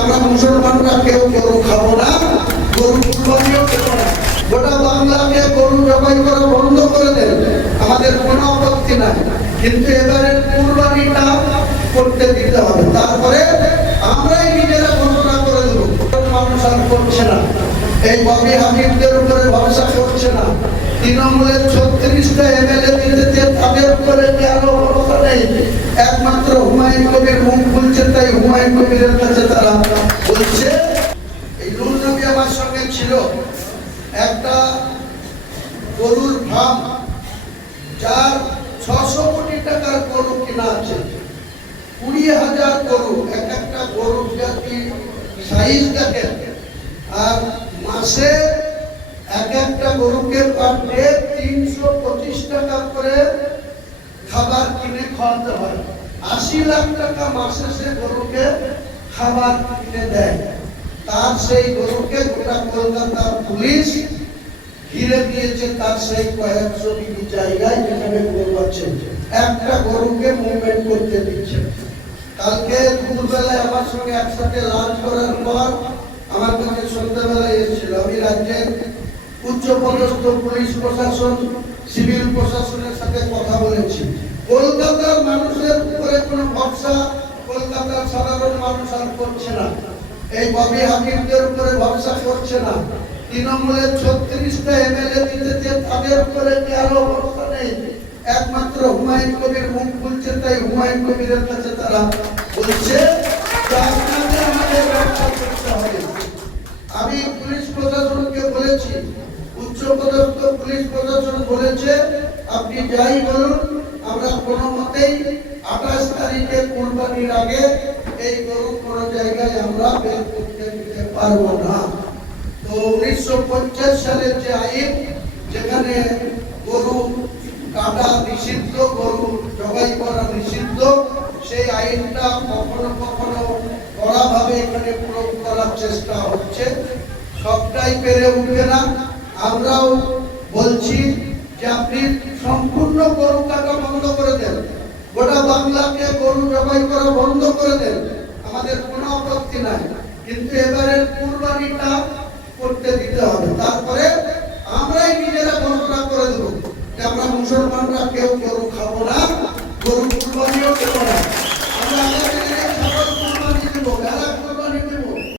আমরা মুসলমানরা কেউ গরু খাবো না, গরু কুরবানিও দেবো না। গোটা বাংলাকে গরু জবাই করা বন্ধ করে দেন, আমাদের কোনো আপত্তি নাই, কিন্তু এবারে কুরবানিটা করতে দিতে হবে। তারপরে আমরাই নিজেরা ঘোষণা করে দেবো। মানুষ আর করছে না, এই ববি হাকিমদের উপরে ভরসা করছে না, তৃণমূলের 36টা এমএলএ দিতে তাদের উপরে আরো ভরসা নেই। একমাত্র হুমায়ুন কবির মুখ খুলছে, তাই হুমায়ুন কবিরের কাছে তারা বলছে। এই নুর নবী আমার সঙ্গে ছিল, একটা গরুর ফার্ম, যার 600 কোটি টাকার গরু কিনা আছে, 20,000 গরু, এক একটা গরুর জাতি সাইজ দেখেন, আর মাসে এক একটা গরুকে পার ডে 325 টাকা করে খাবার কিনে খাওয়াতে হয়। 80 লাখ টাকা মাসে সে গরুকে খাবার কিনে দেয়। তার সেই গরুকে গোটা কলকাতার পুলিশ ঘিরে দিয়েছে, তার সেই কয়েকশো বিঘি জায়গায় যেখানে গরু আছে, একটা গরুকে মুভমেন্ট করতে দিচ্ছে। কালকে দুপুরবেলায় আমার সঙ্গে একসাথে লাঞ্চ করার পর আমার কাছে সন্ধ্যাবেলায় এসেছিল। আমি রাজ্যের উচ্চপদস্থ পুলিশ প্রশাসন, সিভিল প্রশাসনের সাথে কথা বলেছি। কলকাতার মানুষের উপরে কোনো ভরসা কলকাতার সাধারণ মানুষ আর করছে না, এই ববি হাকিমদের উপরে ভরসা করছে না, তৃণমূলের 36টা এমএলএ দিতে তাদের উপরে আরো ভরসা নেই। একমাত্র হুমায়ুন কবির মুখ খুলছে, তাই হুমায়ুন কবিরের কাছে তারা বলছে আমাদের রক্ষা করতে হবে। আমি পুলিশ প্রশাসনকে বলেছি, উচ্চপদস্থ পুলিশ প্রশাসন বলেছে আপনি যাই বলুন, আমরা কোনো মতেই 28 তারিখে কুরবানির আগে এই গরু কোনো জায়গায় আমরা বের করতে দিতে পারবো না। তো 1950 সালের যে আইন, যেখানে গরু কাটা নিষিদ্ধ, গরু জবাই করা নিষিদ্ধ, সেই আইনটা কখনো কখনো কড়াভাবে এখানে প্রয়োগ করার চেষ্টা হচ্ছে, সবটাই পেরে উঠবে না। আমরাও বলছি যে আপনি সম্পূর্ণ গরু কাটা বন্ধ করে দেন, গোটা বাংলাকে গরু জবাই করা বন্ধ করে দেন, আমাদের কোনো আপত্তি নাই, কিন্তু এবারের কুরবানিটা করতে দিতে হবে। তারপর